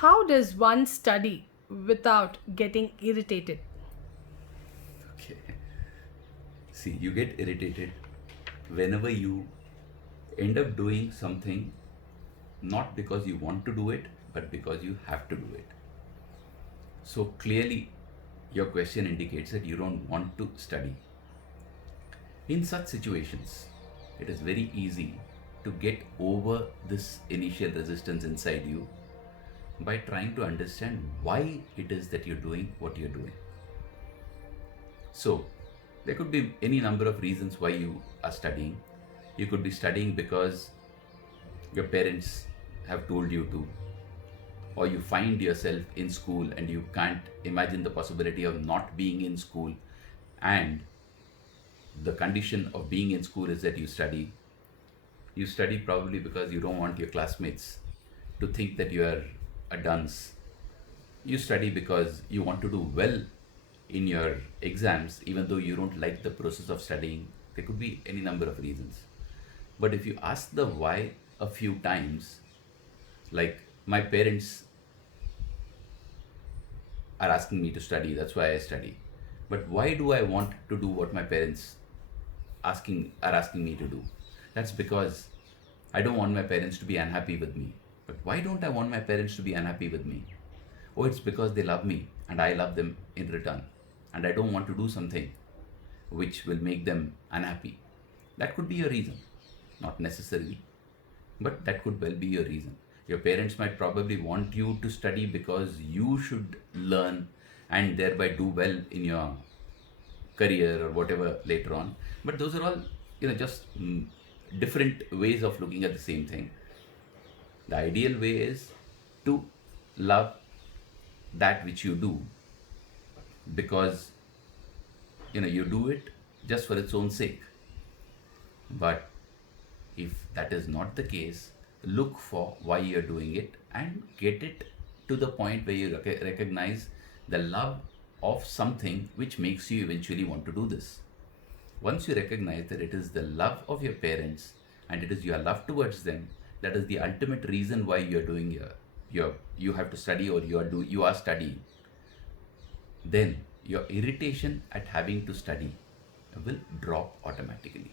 How does one study without getting irritated? Okay. See, you get irritated whenever you end up doing something not because you want to do it, but because you have to do it. So clearly, your question indicates that you don't want to study. In such situations, it is very easy to get over this initial resistance inside you by trying to understand why it is that you're doing what you're doing. So, there could be any number of reasons why you are studying. You could be studying because your parents have told you to, or you find yourself in school and you can't imagine the possibility of not being in school, and the condition of being in school is that you study. You study probably because you don't want your classmates to think that you are a dunce. You study because you want to do well in your exams, even though you don't like the process of studying. There could be any number of reasons. But if you ask the why a few times, like my parents are asking me to study, that's why I study. But why do I want to do what my parents asking me to do? That's because I don't want my parents to be unhappy with me. But why don't I want my parents to be unhappy with me? Oh, it's because they love me and I love them in return. And I don't want to do something which will make them unhappy. That could be a reason. Not necessarily, but that could well be a reason. Your parents might probably want you to study because you should learn and thereby do well in your career or whatever later on. But those are all, just different ways of looking at the same thing. The ideal way is to love that which you do because you do it just for its own sake. But if that is not the case, look for why you're doing it and get it to the point where you recognize the love of something which makes you eventually want to do this. Once you recognize that it is the love of your parents and it is your love towards them, that is the ultimate reason why you're doing you have to study, or you are studying, then your irritation at having to study will drop automatically.